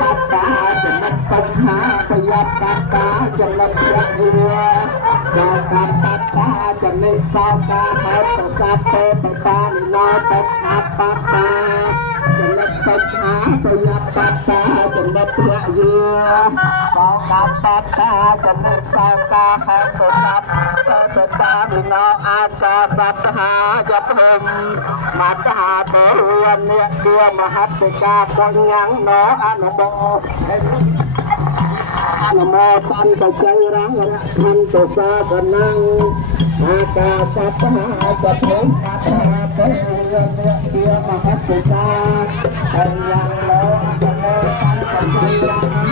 ปัตตาจะนักปัญหาพยับปัตตาจะนักเรือเรือสาวกาปัตตาจะเล่นสาวกาเปิดตัวซาเปิดตัวตาในน้อยปัตตาปัตตาจะนักปัญหาพยับปัตตาจะนักเรือเรือสาวกาปัตตาจะเล่นสาวกาเปิดตัวซาเปิดตัวตาในน้อยอาจาปัตหาจะเพิ่มมาตหาเตวันเนี่ยเดียวมหัตกาคนยังหนออนุโมอนุโมตันตะใจรังระทันตุสาพนังอากาสัตหาจะเพิ่มมาตหาเตวันเนี่ยเดียวมหัตกาคนยังหนออนุโมตันตะใจรัง